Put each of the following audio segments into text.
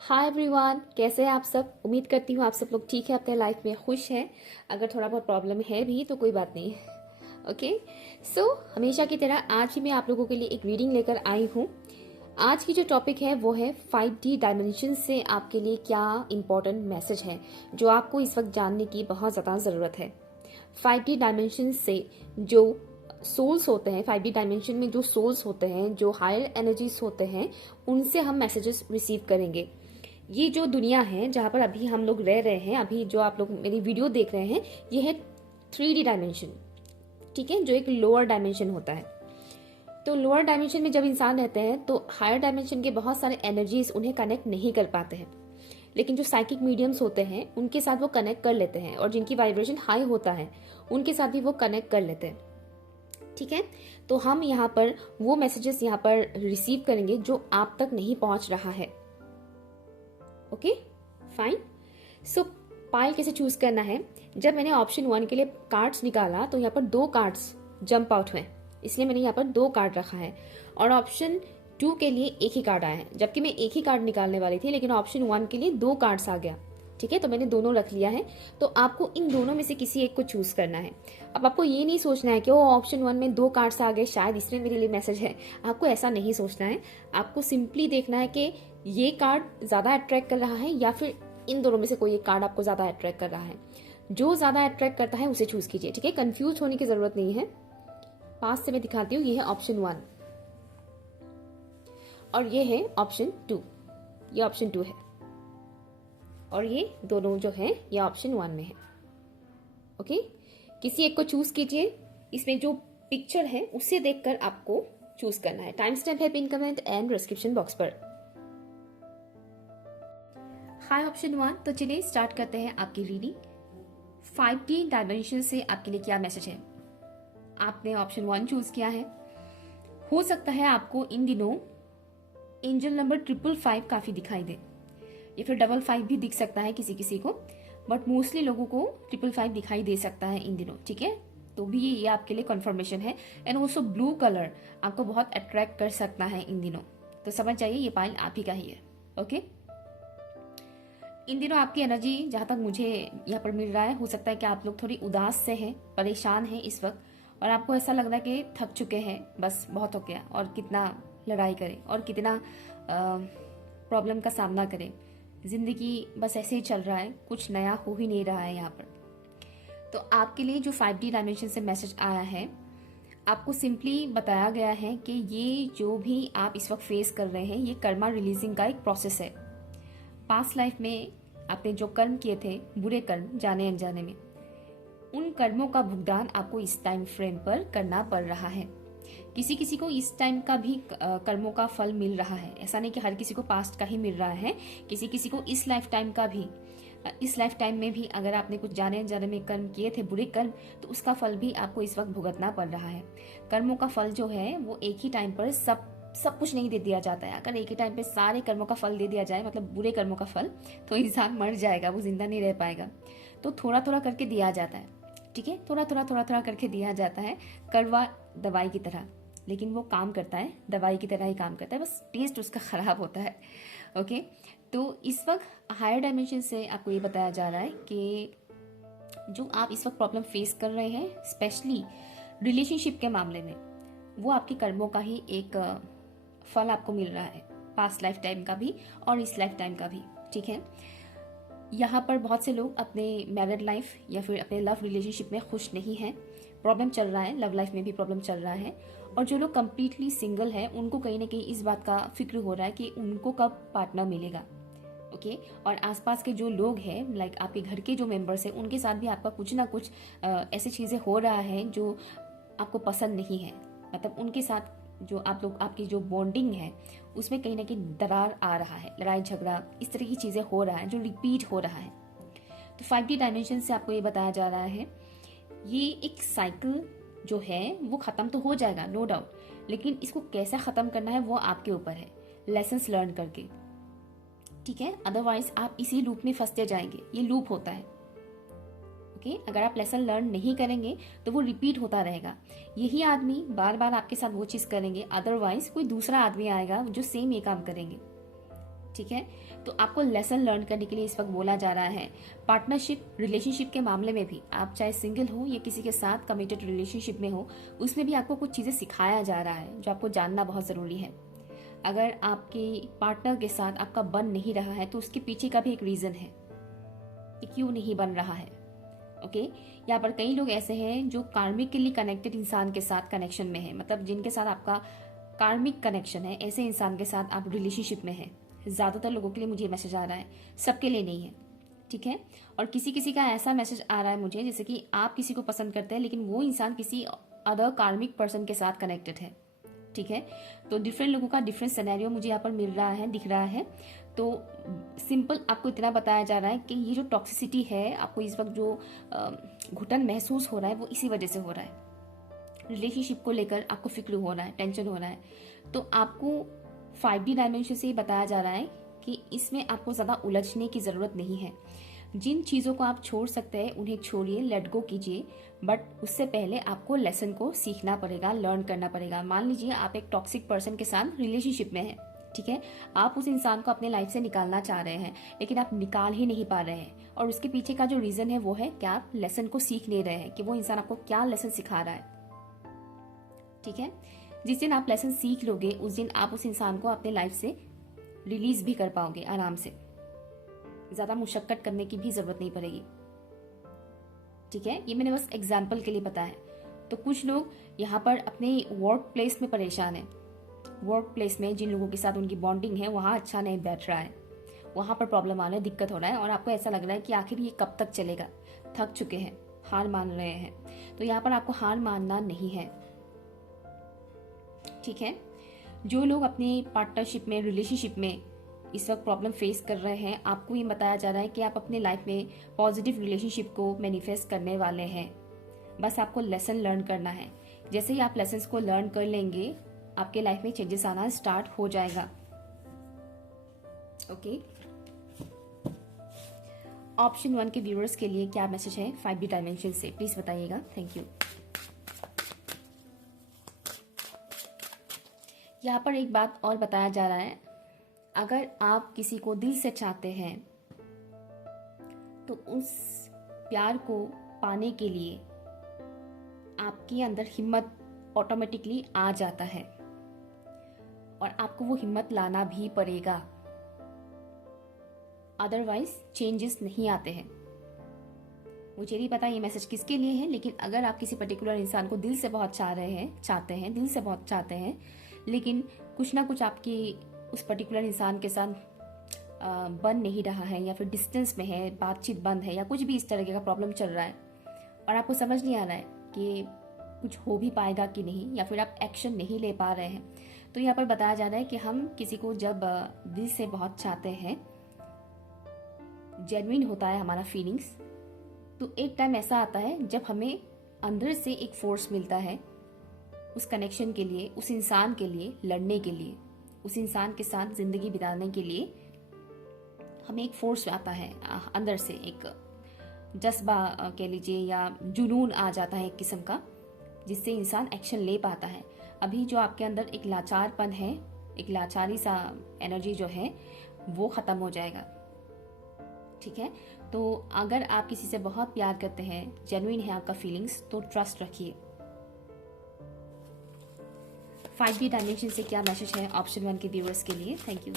Hi everyone, कैसे हैं आप सब। उम्मीद करती हूँ आप सब लोग ठीक है, अपने लाइफ में खुश हैं। अगर थोड़ा बहुत प्रॉब्लम है भी तो कोई बात नहीं है। ओके, सो हमेशा की तरह आज भी मैं आप लोगों के लिए एक रीडिंग लेकर आई हूँ। आज की जो टॉपिक है वो है 5D डायमेंशन से आपके लिए क्या इंपॉर्टेंट मैसेज है जो आपको इस वक्त जानने की बहुत ज़्यादा ज़रूरत है। 5D डायमेंशन से जो सोल्स होते हैं, 5D डायमेंशन में जो सोल्स होते हैं, जो हायर एनर्जीज होते हैं, उनसे हम मैसेजेस रिसीव करेंगे। ये जो दुनिया है जहाँ पर अभी हम लोग रह रहे हैं, अभी जो आप लोग मेरी वीडियो देख रहे हैं, ये है 3D डायमेंशन, ठीक है, जो एक लोअर डायमेंशन होता है। तो लोअर डायमेंशन में जब इंसान रहते हैं तो हायर डायमेंशन के बहुत सारे एनर्जीज उन्हें कनेक्ट नहीं कर पाते हैं, लेकिन जो साइकिक मीडियम्स होते हैं उनके साथ वो कनेक्ट कर लेते हैं, और जिनकी वाइब्रेशन हाई होता है उनके साथ भी वो कनेक्ट कर लेते हैं। ठीक है, तो हम यहाँ पर वो मैसेजेस यहाँ पर रिसीव करेंगे जो आप तक नहीं पहुंच रहा है। Okay fine. सो पाइल कैसे चूज करना है। जब मैंने ऑप्शन 1 के लिए कार्ड्स निकाला तो यहाँ पर 2 कार्ड्स जंप आउट हुए, इसलिए मैंने यहाँ पर 2 कार्ड रखा है। और ऑप्शन 2 के लिए एक ही कार्ड आया है, जबकि मैं एक ही कार्ड निकालने वाली थी, लेकिन ऑप्शन 1 के लिए 2 कार्ड्स आ गया। ठीक है, तो मैंने दोनों रख लिया है। तो आपको इन दोनों में से किसी एक को चूज करना है। अब आपको ये नहीं सोचना है कि वो ऑप्शन 1 में 2 कार्ड्स आ गए, शायद इसमें मेरे लिए मैसेज है। आपको ऐसा नहीं सोचना है। आपको सिंपली देखना है कि ये कार्ड ज्यादा अट्रैक्ट कर रहा है या फिर इन दोनों में से कोई एक कार्ड आपको ज्यादा अट्रैक्ट कर रहा है। जो ज्यादा अट्रैक्ट करता है उसे चूज कीजिए। ठीक है, कंफ्यूज होने की जरूरत नहीं है। पास से मैं दिखाती हूँ, ये है ऑप्शन 1 और ये है ऑप्शन 2। ये ऑप्शन 2 है और ये दोनों जो है ये ऑप्शन 1 में है। ओके, किसी एक को चूज कीजिए। इसमें जो पिक्चर है उससे देखकर आपको चूज करना है। टाइम स्टैम्प है pin comment and description box पर। हाय ऑप्शन 1, तो चलिए स्टार्ट करते हैं आपकी रीडिंग। 5D डायमेंशन से आपके लिए क्या मैसेज है। आपने ऑप्शन 1 चूज किया है। हो सकता है आपको इन दिनों एंजल नंबर 555 काफी दिखाई दे, या फिर 55 भी दिख सकता है किसी किसी को, बट मोस्टली लोगों को 555 दिखाई दे सकता है इन दिनों। ठीक है, तो भी ये आपके लिए कंफर्मेशन है। एंड ऑल्सो ब्लू कलर आपको बहुत अट्रैक्ट कर सकता है इन दिनों, तो समझ जाइए ये पाइल आप ही का ही है। ओके, इन दिनों आपकी एनर्जी जहां तक मुझे यहाँ पर मिल रहा है, हो सकता है कि आप लोग थोड़ी उदास से हैं, परेशान हैं इस वक्त, और आपको ऐसा लग रहा है कि थक चुके हैं, बस बहुत हो गया, और कितना लड़ाई करें और कितना प्रॉब्लम का सामना करें। जिंदगी बस ऐसे ही चल रहा है, कुछ नया हो ही नहीं रहा है यहाँ पर। तो आपके लिए जो 5D डायमेंशन से मैसेज आया है, आपको सिंपली बताया गया है कि ये जो भी आप इस वक्त फेस कर रहे हैं, ये कर्मा रिलीजिंग का एक प्रोसेस है। पास्ट लाइफ में आपने जो कर्म किए थे, बुरे कर्म, जाने अनजाने में, उन कर्मों का भुगतान आपको इस टाइम फ्रेम पर करना पड़ रहा है। किसी किसी को इस टाइम का भी कर्मों का फल मिल रहा है। ऐसा नहीं कि हर किसी को पास्ट का ही मिल रहा है, किसी किसी को इस लाइफ टाइम का भी। इस लाइफ टाइम में भी अगर आपने कुछ जाने अनजाने में कर्म किए थे, बुरे कर्म, तो उसका फल भी आपको इस वक्त भुगतना पड़ रहा है। कर्मों का फल जो है वो एक ही टाइम पर सब कुछ नहीं दे दिया जाता है। अगर एक ही टाइम पे सारे कर्मों का फल दे दिया जाए, मतलब बुरे कर्मों का फल, तो इंसान मर जाएगा, वो जिंदा नहीं रह पाएगा। तो थोड़ा थोड़ा करके दिया जाता है। ठीक है, थोड़ा थोड़ा करके दिया जाता है, कड़वा दवाई की तरह, लेकिन वो काम करता है, दवाई की तरह ही काम करता है, बस टेस्ट उसका खराब होता है। ओके, तो इस वक्त हायर डायमेंशन से आपको ये बताया जा रहा है कि जो आप इस वक्त प्रॉब्लम फेस कर रहे हैं, स्पेशली रिलेशनशिप के मामले में, वो आपके कर्मों का ही एक फल आपको मिल रहा है, पास्ट लाइफ टाइम का भी और इस लाइफ टाइम का भी। ठीक है, यहाँ पर बहुत से लोग अपने मैरिड लाइफ या फिर अपने लव रिलेशनशिप में खुश नहीं हैं, प्रॉब्लम चल रहा है, लव लाइफ में भी प्रॉब्लम चल रहा है। और जो लोग कंप्लीटली सिंगल है, उनको कहीं ना कहीं इस बात का फिक्र हो रहा है कि उनको कब पार्टनर मिलेगा। ओके, और आसपास के जो लोग हैं, लाइक आपके घर के जो मेंबर्स हैं, उनके साथ भी आपका कुछ ना कुछ ऐसी चीज़ें हो रहा है जो आपको पसंद नहीं है। मतलब उनके साथ जो आप लोग, आपकी जो बॉन्डिंग है, उसमें कहीं ना कहीं दरार आ रहा है, लड़ाई झगड़ा, इस तरह की चीज़ें हो रहा है जो रिपीट हो रहा है। तो 5D डायमेंशन से आपको ये बताया जा रहा है, ये एक साइकिल जो है वो ख़त्म तो हो जाएगा, नो डाउट, लेकिन इसको कैसे ख़त्म करना है वो आपके ऊपर है, लेसन्स लर्न करके। ठीक है, अदरवाइज आप इसी लूप में फंसते जाएंगे, ये लूप होता है। ओके अगर आप लेसन लर्न नहीं करेंगे तो वो रिपीट होता रहेगा। यही आदमी बार बार आपके साथ वो चीज़ करेंगे, अदरवाइज कोई दूसरा आदमी आएगा जो सेम ये काम करेंगे। ठीक है, तो आपको लेसन लर्न करने के लिए इस वक्त बोला जा रहा है। पार्टनरशिप रिलेशनशिप के मामले में भी, आप चाहे सिंगल हो या किसी के साथ कमिटेड रिलेशनशिप में हो, उसमें भी आपको कुछ चीज़ें सिखाया जा रहा है जो आपको जानना बहुत ज़रूरी है। अगर आपके पार्टनर के साथ आपका बन नहीं रहा है तो उसके पीछे का भी एक रीज़न है कि क्यों नहीं बन रहा है। ओके यहाँ पर कई लोग ऐसे हैं जो कार्मिकली कनेक्टेड इंसान के साथ कनेक्शन में है, मतलब जिनके साथ आपका कार्मिक कनेक्शन है, ऐसे इंसान के साथ आप रिलेशनशिप में हैं। ज़्यादातर लोगों के लिए मुझे मैसेज आ रहा है, सबके लिए नहीं है। ठीक है, और किसी किसी का ऐसा मैसेज आ रहा है मुझे जैसे कि आप किसी को पसंद करते हैं लेकिन वो इंसान किसी अदर कार्मिक पर्सन के साथ कनेक्टेड है। ठीक है, तो डिफरेंट लोगों का डिफरेंट सिनेरियो मुझे यहाँ पर मिल रहा है, दिख रहा है। तो सिंपल आपको इतना बताया जा रहा है कि ये जो टॉक्सिसिटी है, आपको इस वक्त जो घुटन महसूस हो रहा है वो इसी वजह से हो रहा है। रिलेशनशिप को लेकर आपको फिक्र हो रहा है, टेंशन हो रहा है, तो आपको 5D डायमेंशन से ही बताया जा रहा है कि इसमें आपको ज़्यादा उलझने की ज़रूरत नहीं है। जिन चीज़ों को आप छोड़ सकते हैं उन्हें छोड़िए, लेट गो कीजिए, बट उससे पहले आपको लेसन को सीखना पड़ेगा, लर्न करना पड़ेगा। मान लीजिए आप एक टॉक्सिक पर्सन के साथ रिलेशनशिप में हैं, ठीक है, आप उस इंसान को अपने लाइफ से निकालना चाह रहे हैं लेकिन आप निकाल ही नहीं पा रहे हैं, और उसके पीछे का जो रीज़न है वो है कि आप लेसन को सीख नहीं रहे हैं कि वो इंसान आपको क्या लेसन सिखा रहा है। ठीक है, जिस दिन आप लेसन सीख लोगे उस दिन आप उस इंसान को अपने लाइफ से रिलीज भी कर पाओगे आराम से, ज़्यादा मुशक्कत करने की भी ज़रूरत नहीं पड़ेगी। ठीक है, ये मैंने बस एग्जाम्पल के लिए बताया। तो कुछ लोग यहाँ पर अपने वर्क प्लेस में परेशान हैं, वर्क प्लेस में जिन लोगों के साथ उनकी बॉन्डिंग है वहाँ अच्छा नहीं बैठ रहा है, वहाँ पर प्रॉब्लम आ रहा है, दिक्कत हो रहा है, और आपको ऐसा लग रहा है कि आखिर ये कब तक चलेगा, थक चुके हैं, हार मान रहे हैं। तो यहाँ पर आपको हार मानना नहीं है। ठीक है, जो लोग अपनी पार्टनरशिप में, रिलेशनशिप में इस वक्त प्रॉब्लम फेस कर रहे हैं, आपको ये बताया जा रहा है कि आप अपने लाइफ में पॉजिटिव रिलेशनशिप को मैनिफेस्ट करने वाले हैं। बस आपको लेसन लर्न करना है। जैसे ही आप लेसन्स को लर्न कर लेंगे आपके लाइफ में चेंजेस आना स्टार्ट हो जाएगा। ओके, ऑप्शन 1 के व्यूअर्स के लिए क्या मैसेज है 5D डायमेंशन से, प्लीज बताइएगा। Thank you. यहाँ पर एक बात और बताया जा रहा है, अगर आप किसी को दिल से चाहते हैं तो उस प्यार को पाने के लिए आपके अंदर हिम्मत ऑटोमेटिकली आ जाता है, और आपको वो हिम्मत लाना भी पड़ेगा, अदरवाइज चेंजेस नहीं आते हैं। मुझे नहीं पता ये मैसेज किसके लिए है, लेकिन अगर आप किसी पर्टिकुलर इंसान को दिल से बहुत चाहते हैं, दिल से बहुत चाहते हैं, लेकिन कुछ ना कुछ आपकी उस पर्टिकुलर इंसान के साथ बन नहीं रहा है, या फिर डिस्टेंस में है, बातचीत बंद है, या कुछ भी इस तरह का प्रॉब्लम चल रहा है, और आपको समझ नहीं आ रहा है कि कुछ हो भी पाएगा कि नहीं, या फिर आप एक्शन नहीं ले पा रहे हैं, तो यहाँ पर बताया जा रहा है कि हम किसी को जब दिल से बहुत चाहते हैं, जेन्युइन होता है हमारा फीलिंग्स, तो एक टाइम ऐसा आता है जब हमें अंदर से एक फोर्स मिलता है उस कनेक्शन के लिए, उस इंसान के लिए लड़ने के लिए, उस इंसान के साथ जिंदगी बिताने के लिए हमें एक फोर्स आता है अंदर से, एक जज्बा कह लीजिए या जुनून आ जाता है एक किस्म का, जिससे इंसान एक्शन ले पाता है। अभी जो आपके अंदर एक लाचारपन है, एक लाचारी सा एनर्जी जो है वो ख़त्म हो जाएगा। ठीक है, तो अगर आप किसी से बहुत प्यार करते हैं, जेन्युइन है आपका फीलिंग्स, तो ट्रस्ट रखिए। 5D डायमेंशन से क्या मैसेज है ऑप्शन 1 के व्यूअर्स के लिए? Thank you.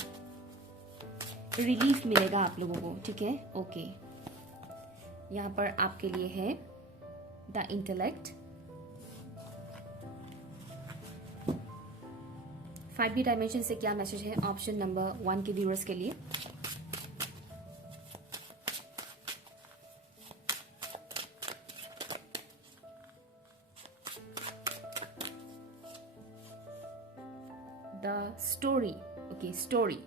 रिलीफ मिलेगा आप लोगों को। ठीक है, ओके, यहाँ पर आपके लिए है द इंटेलेक्ट। 5D डायमेंशन से क्या मैसेज है ऑप्शन नंबर 1 के व्यूअर्स के लिए? The story. Okay, story.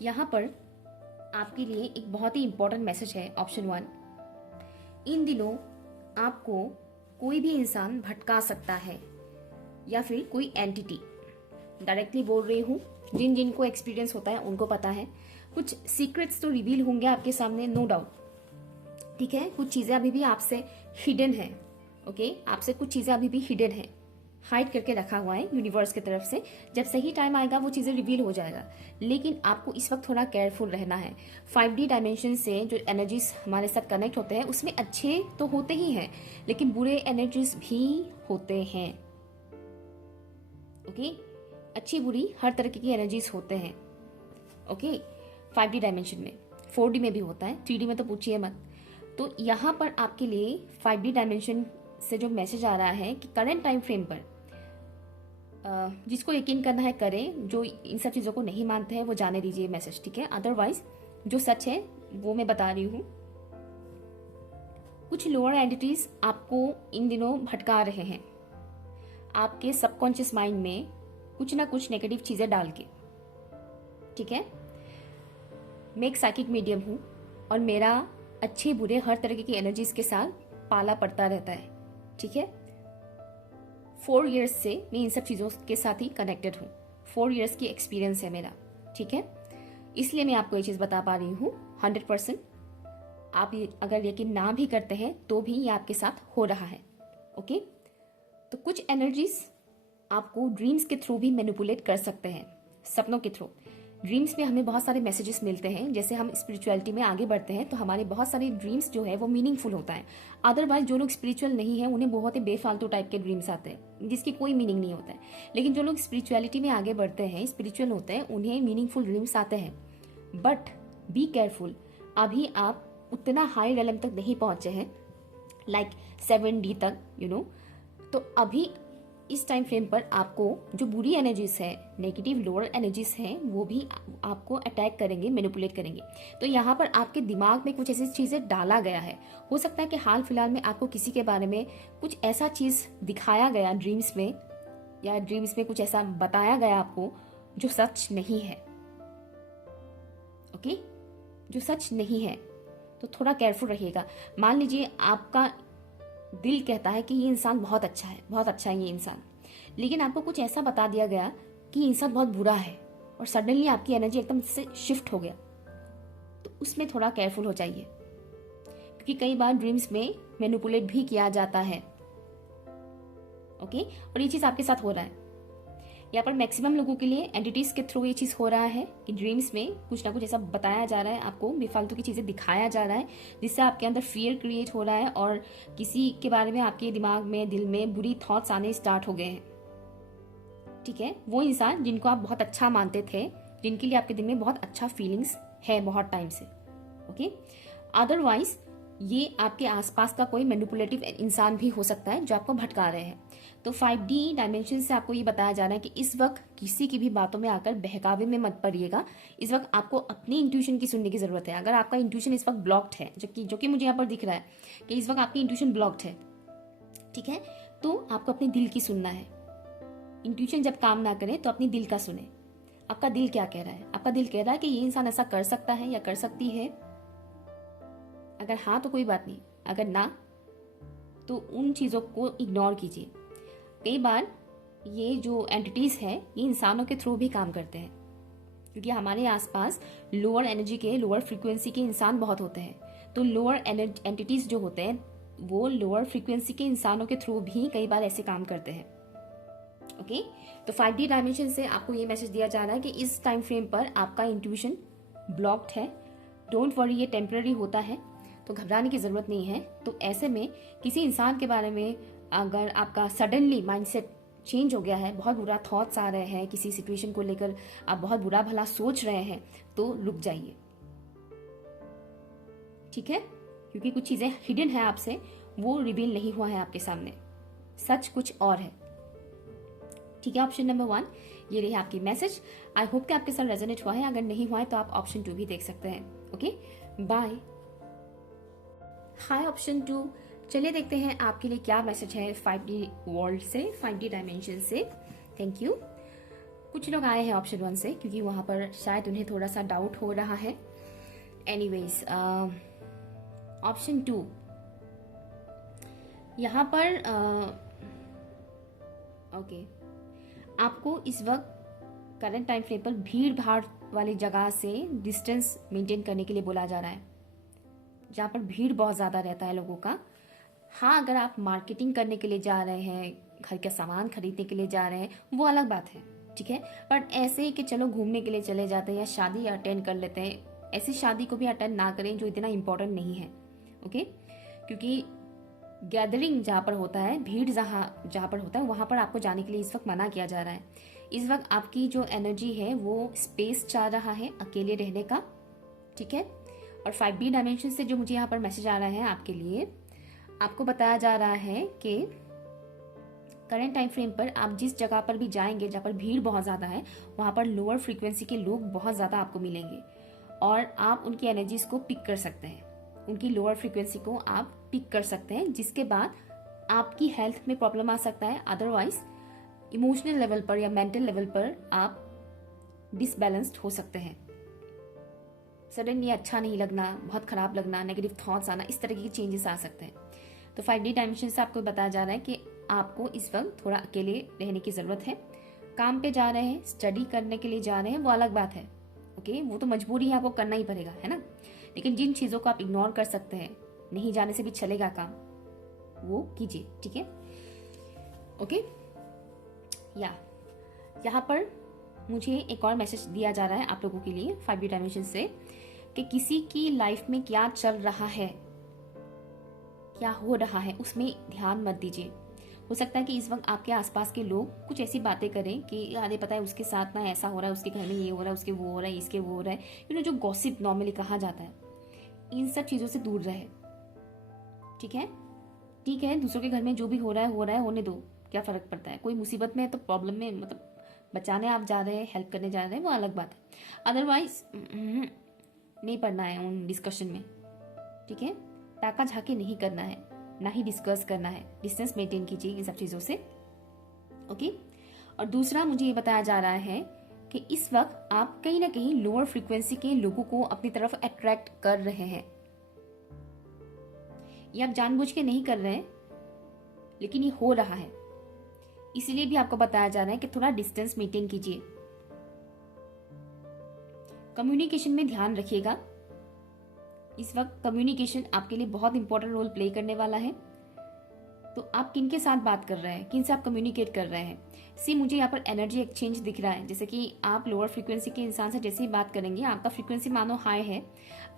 यहाँ पर आपके लिए एक बहुत ही इंपॉर्टेंट मैसेज है ऑप्शन 1। इन दिनों आपको कोई भी इंसान भटका सकता है, या फिर कोई एंटिटी। डायरेक्टली बोल रही हूँ, जिन जिन को एक्सपीरियंस होता है उनको पता है। कुछ सीक्रेट्स तो रिवील होंगे आपके सामने, नो डाउट, ठीक है, कुछ चीजें अभी भी आपसे हिडन है। ओके, आपसे कुछ चीजें अभी भी हिडन है, हाइड करके रखा हुआ है यूनिवर्स की तरफ से। जब सही टाइम आएगा वो चीजें रिवील हो जाएगा, लेकिन आपको इस वक्त थोड़ा केयरफुल रहना है। 5D डायमेंशन से जो एनर्जीज हमारे साथ कनेक्ट होते हैं उसमें अच्छे तो होते ही हैं, लेकिन बुरे एनर्जीज भी होते हैं। ओके, अच्छी बुरी हर तरह की एनर्जीज होते हैं। ओके, 5D डायमेंशन में, 4D में भी होता है, 3D में तो पूछिए मत। तो यहाँ पर आपके लिए 5D डायमेंशन से जो मैसेज आ रहा है कि करंट टाइम फ्रेम पर जिसको यकीन करना है करें, जो इन सब चीज़ों को नहीं मानते हैं वो जाने दीजिए मैसेज, ठीक है। अदरवाइज जो सच है वो मैं बता रही हूँ। कुछ लोअर एंटिटीज आपको इन दिनों भटका रहे हैं, आपके सबकॉन्शियस माइंड में कुछ ना कुछ नेगेटिव चीज़ें डाल के, ठीक है। मैं एक साइकिक मीडियम हूँ और मेरा अच्छे बुरे हर तरह की एनर्जीज के साथ पाला पड़ता रहता है, ठीक है। 4 years से मैं इन सब चीज़ों के साथ ही कनेक्टेड हूँ, 4 years की एक्सपीरियंस है मेरा, ठीक है। इसलिए मैं आपको ये चीज़ बता पा रही हूँ 100%। आप अगर यकीन ना भी करते हैं तो भी ये आपके साथ हो रहा है। ओके, तो कुछ एनर्जीज आपको ड्रीम्स के थ्रू भी मैनिपुलेट कर सकते हैं, सपनों के थ्रू। ड्रीम्स में हमें बहुत सारे मैसेजेस मिलते हैं, जैसे हम स्पिरिचुअलिटी में आगे बढ़ते हैं तो हमारे बहुत सारे ड्रीम्स जो है वो मीनिंगफुल होता है। अदरवाइज जो लोग स्पिरिचुअल नहीं है उन्हें बहुत ही बेफालतू टाइप के ड्रीम्स आते हैं जिसकी कोई मीनिंग नहीं होता है। लेकिन जो लोग स्पिरिचुअलिटी में आगे बढ़ते हैं, स्पिरिचुअल होते हैं, उन्हें मीनिंगफुल ड्रीम्स आते हैं। बट बी केयरफुल, अभी आप उतना हाई रेलम तक नहीं पहुंचे हैं, लाइक 7D तक, तो अभी इस टाइम फ्रेम पर आपको जो बुरी एनर्जीज है, नेगेटिव लोअर एनर्जीज हैं, वो भी आपको अटैक करेंगे, मैनिपुलेट करेंगे। तो यहाँ पर आपके दिमाग में कुछ ऐसी चीज़ें डाला गया है। हो सकता है कि हाल फिलहाल में आपको किसी के बारे में कुछ ऐसा चीज़ दिखाया गया ड्रीम्स में, या ड्रीम्स में कुछ ऐसा बताया गया आपको जो सच नहीं है। ओके, जो सच नहीं है, तो थोड़ा केयरफुल रहिएगा। मान लीजिए आपका दिल कहता है कि ये इंसान बहुत अच्छा है, बहुत अच्छा है ये इंसान, लेकिन आपको कुछ ऐसा बता दिया गया कि इंसान बहुत बुरा है और सडनली आपकी एनर्जी एकदम से शिफ्ट हो गया, तो उसमें थोड़ा केयरफुल हो जाइए, क्योंकि कई बार ड्रीम्स में मैनिपुलेट भी किया जाता है। ओके, और ये चीज़ आपके साथ हो रहा है। यहाँ पर मैक्सिमम लोगों के लिए एंटिटीज के थ्रू ये चीज़ हो रहा है कि ड्रीम्स में कुछ ना कुछ ऐसा बताया जा रहा है, आपको बेफालतू की चीज़ें दिखाया जा रहा है, जिससे आपके अंदर फियर क्रिएट हो रहा है और किसी के बारे में आपके दिमाग में, दिल में बुरी थॉट्स आने स्टार्ट हो गए हैं, ठीक है। वो इंसान जिनको आप बहुत अच्छा मानते थे, जिनके लिए आपके दिल में बहुत अच्छा फीलिंग्स है बहुत टाइम से। ओके, अदरवाइज ये आपके आसपास का कोई मैनिपुलेटिव इंसान भी हो सकता है जो आपको भटका रहे हैं। तो 5D डायमेंशन से आपको ये बताया जा रहा है कि इस वक्त किसी की भी बातों में आकर बहकावे में मत पड़िएगा। इस वक्त आपको अपनी इंट्यूशन की सुनने की जरूरत है। अगर आपका इंट्यूशन इस वक्त ब्लॉक्ड है, जो कि मुझे यहाँ पर दिख रहा है कि इस वक्त आपकी इंट्यूशन ब्लॉक्ड है, ठीक है, तो आपको अपने दिल की सुनना है। इंट्यूशन जब काम ना करे तो अपनी दिल का सुने। आपका दिल क्या कह रहा है? आपका दिल कह रहा है कि ये इंसान ऐसा कर सकता है या कर सकती है। अगर हाँ तो कोई बात नहीं, अगर ना तो उन चीज़ों को इग्नोर कीजिए। कई बार ये जो एंटिटीज है ये इंसानों के थ्रू भी काम करते हैं, क्योंकि हमारे आसपास लोअर एनर्जी के, लोअर फ्रीक्वेंसी के इंसान बहुत होते हैं। तो लोअर एंटिटीज जो होते हैं वो लोअर फ्रीक्वेंसी के इंसानों के थ्रू भी कई बार ऐसे काम करते हैं। ओके, तो 5D डायमेंशन से आपको ये मैसेज दिया जा रहा है कि इस टाइम फ्रेम पर आपका इंट्यूशन ब्लॉक्ड है। डोंट वरी, ये टेम्पररी होता है, तो घबराने की ज़रूरत नहीं है। तो ऐसे में किसी इंसान के बारे में अगर आपका सडनली माइंडसेट चेंज हो गया है, बहुत बुरा थॉट्स आ रहे हैं, किसी सिचुएशन को लेकर आप बहुत बुरा भला सोच रहे हैं, तो रुक जाइए, ठीक है, क्योंकि कुछ चीज़ें हिडन है आपसे, वो रिवील नहीं हुआ है आपके सामने, सच कुछ और है, ठीक है। ऑप्शन नंबर 1 ये रही आपकी मैसेज। आई होप कि आपके साथ रेजोनेट हुआ है। अगर नहीं हुआ है तो आप ऑप्शन 2 भी देख सकते हैं। Okay, bye. हाय ऑप्शन 2, चलिए देखते हैं आपके लिए क्या मैसेज है 5D वर्ल्ड से, 5D डायमेंशन से। Thank you. कुछ लोग आए हैं ऑप्शन 1 से, क्योंकि वहां पर शायद उन्हें थोड़ा सा डाउट हो रहा है। एनीवेज, ऑप्शन 2 यहाँ पर ओके, आपको इस वक्त करंट टाइम फ्रेम पर भीड़ भाड़ वाली जगह से डिस्टेंस मेंटेन करने के लिए बोला जा रहा है। जहाँ पर भीड़ बहुत ज़्यादा रहता है लोगों का। हाँ, अगर आप मार्केटिंग करने के लिए जा रहे हैं, घर का सामान खरीदने के लिए जा रहे हैं, वो अलग बात है, ठीक है। बट ऐसे ही कि चलो घूमने के लिए चले जाते हैं या शादी अटेंड कर लेते हैं, ऐसी शादी को भी अटेंड ना करें जो इतना इम्पोर्टेंट नहीं है, ओके। क्योंकि गैदरिंग जहाँ पर होता है, भीड़ जहाँ पर होता है, वहाँ पर आपको जाने के लिए इस वक्त मना किया जा रहा है। इस वक्त आपकी जो एनर्जी है वो स्पेस चाह रहा है अकेले रहने का, ठीक है। और 5D डायमेंशन से जो मुझे यहाँ पर मैसेज आ रहा है आपके लिए, आपको बताया जा रहा है कि करंट टाइम फ्रेम पर आप जिस जगह पर भी जाएंगे जहाँ पर भीड़ बहुत ज़्यादा है, वहाँ पर लोअर फ्रीक्वेंसी के लोग बहुत ज़्यादा आपको मिलेंगे और आप उनकी एनर्जीज को पिक कर सकते हैं, उनकी लोअर फ्रीक्वेंसी को आप पिक कर सकते हैं, जिसके बाद आपकी हेल्थ में प्रॉब्लम आ सकता है। अदरवाइज इमोशनल लेवल पर या मेंटल लेवल पर आप डिसबैलेंस्ड हो सकते हैं। सडनली अच्छा नहीं लगना, बहुत खराब लगना, नेगेटिव थॉट्स आना, इस तरह के चेंजेस आ सकते हैं। तो 5D डायमेंशन से आपको बताया जा रहा है कि आपको इस वक्त थोड़ा अकेले रहने की ज़रूरत है। काम पे जा रहे हैं, स्टडी करने के लिए जा रहे हैं, वो अलग बात है, ओके, वो तो मजबूरी है, आपको करना ही पड़ेगा, है ना। लेकिन जिन चीज़ों को आप इग्नोर कर सकते हैं, नहीं जाने से भी चलेगा काम, वो कीजिए, ठीक है, ओके। यहाँ पर मुझे एक और मैसेज दिया जा रहा है आप लोगों के लिए 5D डायमेंशन से कि किसी की लाइफ में क्या चल रहा है, क्या हो रहा है, उसमें ध्यान मत दीजिए। हो सकता है कि इस वक्त आपके आसपास के लोग कुछ ऐसी बातें करें कि अरे पता है उसके साथ ना ऐसा हो रहा है, उसके घर में ये हो रहा है, उसके वो हो रहा है, इसके वो हो रहा है, जो गॉसिप नॉर्मली कहा जाता है, इन सब चीज़ों से दूर रहे, ठीक है। ठीक है, दूसरों के घर में जो भी हो रहा है होने दो, क्या फ़र्क पड़ता है। कोई मुसीबत में है तो प्रॉब्लम में, मतलब बचाने आप जा रहे हैं, हेल्प करने जा रहे हैं, वो अलग बात है। अदरवाइज नहीं पढ़ना है उन डिस्कशन में, ठीक है। ताका झाके नहीं करना है, ना ही डिस्कस करना है, डिस्टेंस मेंटेन कीजिए इन सब चीज़ों से, ओके। और दूसरा मुझे ये बताया जा रहा है कि इस वक्त आप कहीं ना कहीं लोअर फ्रीक्वेंसी के लोगों को अपनी तरफ अट्रैक्ट कर रहे हैं। ये आप जानबूझ के नहीं कर रहे हैं, लेकिन ये हो रहा है, इसीलिए भी आपको बताया जा रहा है कि थोड़ा डिस्टेंस मेंटेन कीजिए। कम्युनिकेशन में ध्यान रखिएगा। इस वक्त कम्युनिकेशन आपके लिए बहुत इंपॉर्टेंट रोल प्ले करने वाला है। तो आप किन के साथ बात कर रहे हैं, किन से आप कम्युनिकेट कर रहे हैं। मुझे यहाँ पर एनर्जी एक्सचेंज दिख रहा है, जैसे कि आप लोअर फ्रीक्वेंसी के इंसान से जैसे ही बात करेंगे, आपका फ्रीक्वेंसी मानो हाई है,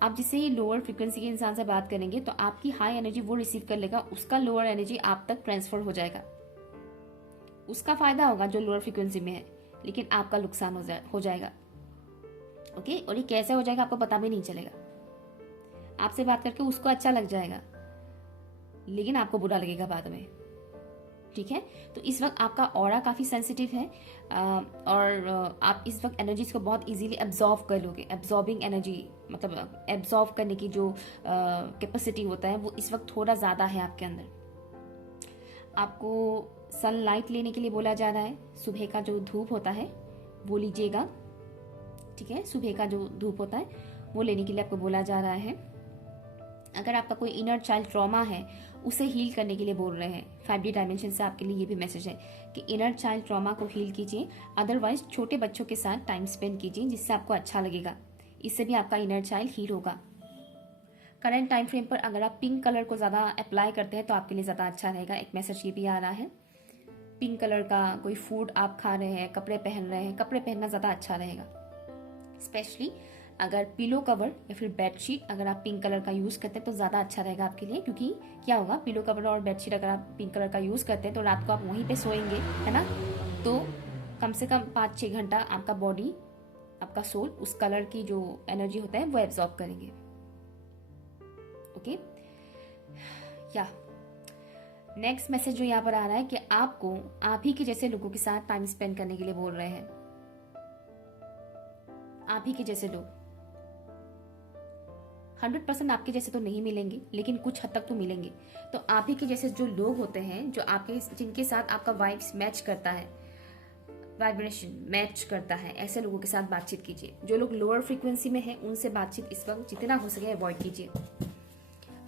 आप जिससे ही लोअर फ्रीक्वेंसी के इंसान से बात करेंगे तो आपकी हाई एनर्जी वो रिसीव कर लेगा, उसका लोअर एनर्जी आप तक ट्रांसफर हो जाएगा। उसका फायदा होगा जो लोअर फ्रीक्वेंसी में है, लेकिन आपका नुकसान हो जाएगा, ओके। और ये कैसे हो जाएगा आपको पता भी नहीं चलेगा। आपसे बात करके उसको अच्छा लग जाएगा, लेकिन आपको बुरा लगेगा बाद में, ठीक है। तो इस वक्त आपका ऑरा काफ़ी सेंसिटिव है और आप इस वक्त एनर्जीज को बहुत इजीली एब्जॉर्व कर लोगे। एब्जॉर्बिंग एनर्जी मतलब एब्जॉर्व करने की जो कैपेसिटी होता है वो इस वक्त थोड़ा ज़्यादा है आपके अंदर। आपको सनलाइट लेने के लिए बोला जा रहा है। सुबह का जो धूप होता है वो लीजिएगा, ठीक है। सुबह का जो धूप होता है वो लेने के लिए आपको बोला जा रहा है। अगर आपका कोई इनर चाइल्ड ट्रॉमा है उसे हील करने के लिए बोल रहे हैं। 5D डायमेंशन से आपके लिए ये भी मैसेज है कि इनर चाइल्ड ट्रॉमा को हील कीजिए। अदरवाइज छोटे बच्चों के साथ टाइम स्पेंड कीजिए, जिससे आपको अच्छा लगेगा, इससे भी आपका इनर चाइल्ड हील होगा। करंट टाइम फ्रेम पर अगर आप पिंक कलर को ज़्यादा अप्लाई करते हैं तो आपके लिए ज़्यादा अच्छा रहेगा। एक मैसेज ये भी आ रहा है, पिंक कलर का कोई फूड आप खा रहे हैं, कपड़े पहन रहे हैं, कपड़े पहनना ज़्यादा अच्छा रहेगा। स्पेशली अगर पिलो कवर या फिर बेडशीट अगर आप पिंक कलर का यूज़ करते हैं तो ज़्यादा अच्छा रहेगा आपके लिए। क्योंकि क्या होगा, पिलो कवर और बेडशीट अगर आप पिंक कलर का यूज़ करते हैं तो रात को आप वहीं पे सोएंगे, है ना। तो कम से कम 5-6 घंटा आपका बॉडी, आपका सोल उस कलर की जो एनर्जी होता है वो एब्जॉर्ब करेंगे, ओके। या नेक्स्ट मैसेज जो यहाँ पर आ रहा है कि आपको आप ही के जैसे लोगों के साथ टाइम स्पेंड करने के लिए बोल रहे हैं। आप ही के जैसे लोग 100% आपके जैसे तो नहीं मिलेंगे, लेकिन कुछ हद तक तो मिलेंगे। तो आप ही के जैसे जो लोग होते हैं, जो आपके जिनके साथ आपका वाइब्स मैच करता है, वाइब्रेशन मैच करता है, ऐसे लोगों के साथ बातचीत कीजिए। जो लोग लोअर फ्रीक्वेंसी में हैं उनसे बातचीत इस वक्त जितना हो सके अवॉइड कीजिए।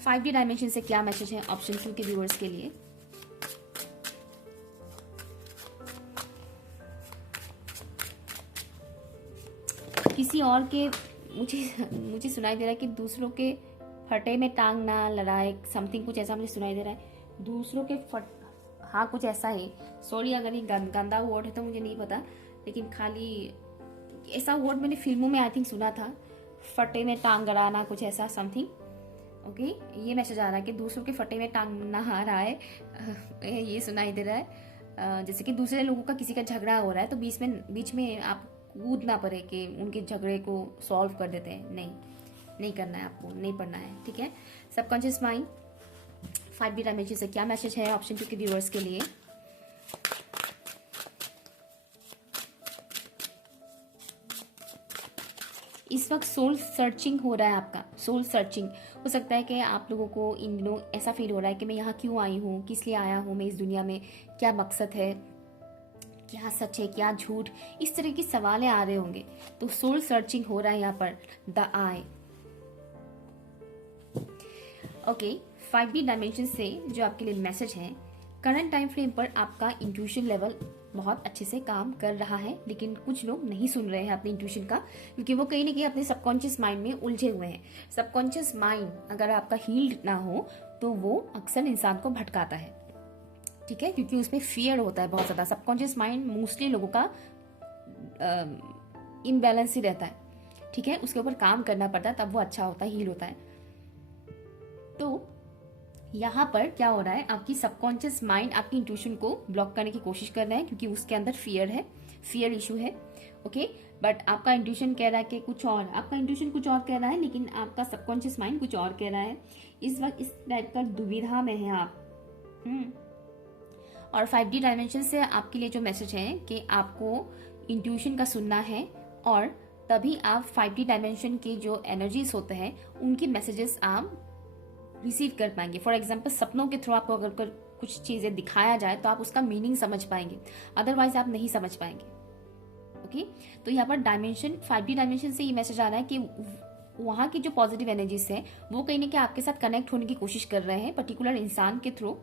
5D डायमेंशन से क्या मैसेज है ऑप्शन 2 के व्यूअर्स के लिए। किसी और के मुझे सुनाई दे रहा है कि दूसरों के फटे में टांग ना लड़ाए, समथिंग कुछ ऐसा मुझे सुनाई दे रहा है। दूसरों के हाँ कुछ ऐसा है। सॉरी अगर ये गंदा वर्ड है तो मुझे नहीं पता, लेकिन खाली ऐसा वर्ड मैंने फिल्मों में आई थिंक सुना था, फटे में टांग गड़ाना, कुछ ऐसा समथिंग। ओके, ये मैसेज आ रहा है कि दूसरों के फटे में टांग नहा रहा है। ये सुनाई दे रहा है जैसे कि दूसरे लोगों का किसी का झगड़ा हो रहा है तो बीच में आप कूद ना पड़े कि उनके झगड़े को सॉल्व कर देते हैं। नहीं करना है आपको, नहीं पढ़ना है, ठीक है। सबकॉन्शियस माइंड 5D डायमेंशन से क्या मैसेज है ऑप्शन 2 के व्यूअर्स के लिए? इस वक्त सोल सर्चिंग हो रहा है आपका, सोल सर्चिंग। हो सकता है कि आप लोगों को इन दिनों ऐसा फील हो रहा है कि मैं यहाँ क्यों आई हूँ, किस लिए आया हूँ मैं इस दुनिया में, क्या मकसद है, क्या सच है क्या झूठ, इस तरह की सवालें आ रहे होंगे। तो सोल सर्चिंग हो रहा है यहाँ पर, the I. Okay, 5D dimension से जो आपके लिए मैसेज है, करंट टाइम फ्रेम पर आपका इंट्यूशन लेवल बहुत अच्छे से काम कर रहा है, लेकिन कुछ लोग नहीं सुन रहे हैं अपने इंट्यूशन का, क्योंकि वो कहीं ना कहीं अपने सबकॉन्शियस माइंड में उलझे हुए हैं। सबकॉन्शियस माइंड अगर आपका हील्ड ना हो तो वो अक्सर इंसान को भटकाता है, ठीक है, क्योंकि उसमें फियर होता है बहुत ज़्यादा। सबकॉन्शियस माइंड मोस्टली लोगों का इम्बैलेंस ही रहता है, ठीक है, उसके ऊपर काम करना पड़ता है, तब वो अच्छा होता है, हील होता है। तो यहाँ पर क्या हो रहा है, आपकी सबकॉन्शियस माइंड आपकी इंट्यूशन को ब्लॉक करने की कोशिश कर रहा है, क्योंकि उसके अंदर फियर है, फियर इशू है। ओके, बट आपका इंट्यूशन कह रहा है कि कुछ और, आपका इंट्यूशन कुछ और कह रहा है, लेकिन आपका सबकॉन्शियस माइंड कुछ और कह रहा है। इस वक्त इस टाइप का दुविधा में है आप। और 5D डायमेंशन से आपके लिए जो मैसेज है कि आपको इंट्यूशन का सुनना है, और तभी आप 5D डायमेंशन के जो एनर्जीज होते हैं उनकी मैसेजेस आप रिसीव कर पाएंगे। फॉर एग्जाम्पल, सपनों के थ्रू आपको अगर कुछ चीज़ें दिखाया जाए तो आप उसका मीनिंग समझ पाएंगे, अदरवाइज आप नहीं समझ पाएंगे। ओके, तो यहाँ पर डायमेंशन 5D डायमेंशन से ये मैसेज आ रहा है कि वहाँ की जो पॉजिटिव एनर्जीज है वो कहीं ना कहीं आपके साथ कनेक्ट होने की कोशिश कर रहे हैं, पर्टिकुलर इंसान के थ्रू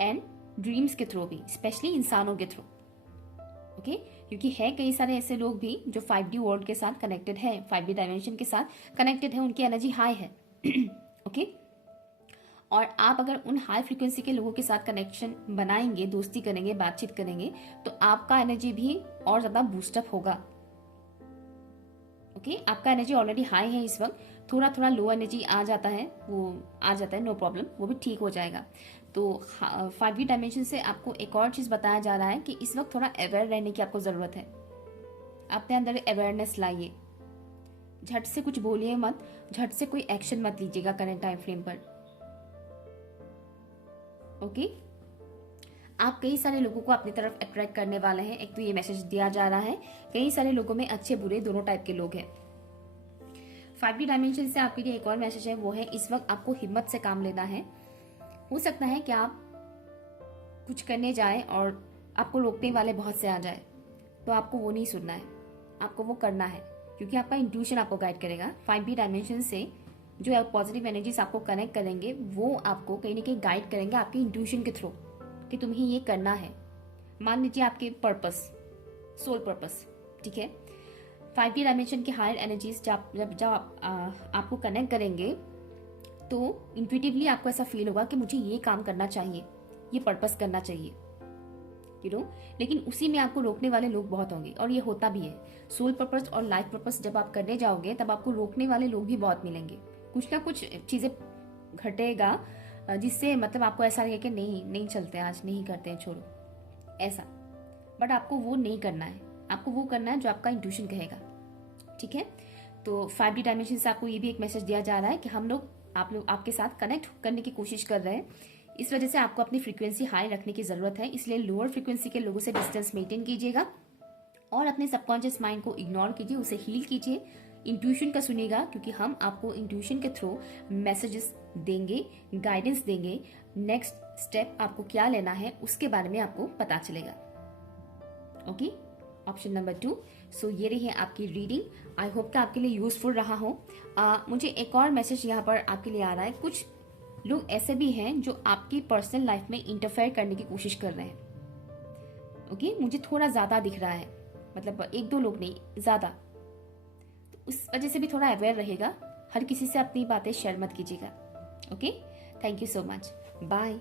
एंड ड्रीम्स के थ्रू भी, स्पेशली इंसानों के थ्रू। ओके, क्योंकि है कई सारे ऐसे लोग भी जो 5D वर्ल्ड के साथ कनेक्टेड है, 5D डायमेंशन के साथ कनेक्टेड है, उनकी एनर्जी हाई है। ओके, और आप अगर उन हाई फ्रीक्वेंसी के लोगों के साथ कनेक्शन बनाएंगे, दोस्ती करेंगे, बातचीत करेंगे, तो आपका एनर्जी भी और ज्यादा बूस्टअप होगा। ओके, आपका एनर्जी ऑलरेडी हाई है इस वक्त, थोड़ा थोड़ा लो एनर्जी आ जाता है, वो आ जाता है, नो प्रॉब्लम, वो भी ठीक हो जाएगा। तो 5D डायमेंशन से आपको एक और चीज बताया जा रहा है कि इस वक्त थोड़ा अवेयर रहने की आपको जरूरत है। अपने अंदर अवेयरनेस लाइए, झट से कुछ बोलिए मत, झट से कोई एक्शन मत लीजिएगा करंट टाइम फ्रेम पर। ओके, आप कई सारे लोगों को अपनी तरफ अट्रैक्ट करने वाले हैं। एक तो ये मैसेज दिया जा रहा है, कई सारे लोगों में अच्छे बुरे दोनों टाइप के लोग हैं। 5D डायमेंशन से आपके लिए एक और मैसेज है, वो है इस वक्त आपको हिम्मत से काम लेना है। हो सकता है कि आप कुछ करने जाएं और आपको रोकने वाले बहुत से आ जाए, तो आपको वो नहीं सुनना है, आपको वो करना है, क्योंकि आपका इंट्यूशन आपको गाइड करेगा। 5D डायमेंशन से जो पॉजिटिव एनर्जीज आपको कनेक्ट करेंगे वो आपको कहीं ना कहीं गाइड करेंगे आपके इंट्यूशन के थ्रू कि तुम्हें ये करना है। मान लीजिए आपके पर्पस, सोल पर्पस, ठीक है, 5D डायमेंशन के हायर एनर्जीज जब आपको कनेक्ट करेंगे तो इंट्यूटिवली आपको ऐसा फील होगा कि मुझे ये काम करना चाहिए, ये पर्पस करना चाहिए, यू नो। लेकिन उसी में आपको रोकने वाले लोग बहुत होंगे, और ये होता भी है। सोल पर्पस और लाइफ पर्पस जब आप करने जाओगे तब आपको रोकने वाले लोग भी बहुत मिलेंगे, कुछ ना कुछ चीजें घटेगा जिससे मतलब आपको ऐसा लगे कि नहीं चलते, आज नहीं करते हैं, छोड़ो, ऐसा। बट आपको वो नहीं करना है, आपको वो करना है जो आपका इंट्यूशन कहेगा, ठीक है। तो 5D डायमेंशन से आपको ये भी एक मैसेज दिया जा रहा है कि हम लोग आप लोग आपके साथ कनेक्ट करने की कोशिश कर रहे हैं, इस वजह से आपको अपनी फ्रीक्वेंसी हाई रखने की जरूरत है। इसलिए लोअर फ्रीक्वेंसी के लोगों से डिस्टेंस मेंटेन कीजिएगा और अपने सबकॉन्शियस माइंड को इग्नोर कीजिए, उसे हील कीजिए, इंट्यूशन का सुनिएगा, क्योंकि हम आपको इंट्यूशन के थ्रू मैसेजेस देंगे, गाइडेंस देंगे, नेक्स्ट स्टेप आपको क्या लेना है उसके बारे में आपको पता चलेगा। Okay, option number 2। सो ये रही है आपकी रीडिंग। आई होप कि आपके लिए यूजफुल रहा हो। मुझे एक और मैसेज यहाँ पर आपके लिए आ रहा है, कुछ लोग ऐसे भी हैं जो आपकी पर्सनल लाइफ में इंटरफेयर करने की कोशिश कर रहे हैं। ओके, मुझे थोड़ा ज्यादा दिख रहा है, मतलब 1-2 लोग नहीं, ज्यादा, तो उस वजह से भी थोड़ा अवेयर रहेगा। हर किसी से अपनी बातें शेयर मत कीजिएगा। Okay, thank you so much, bye.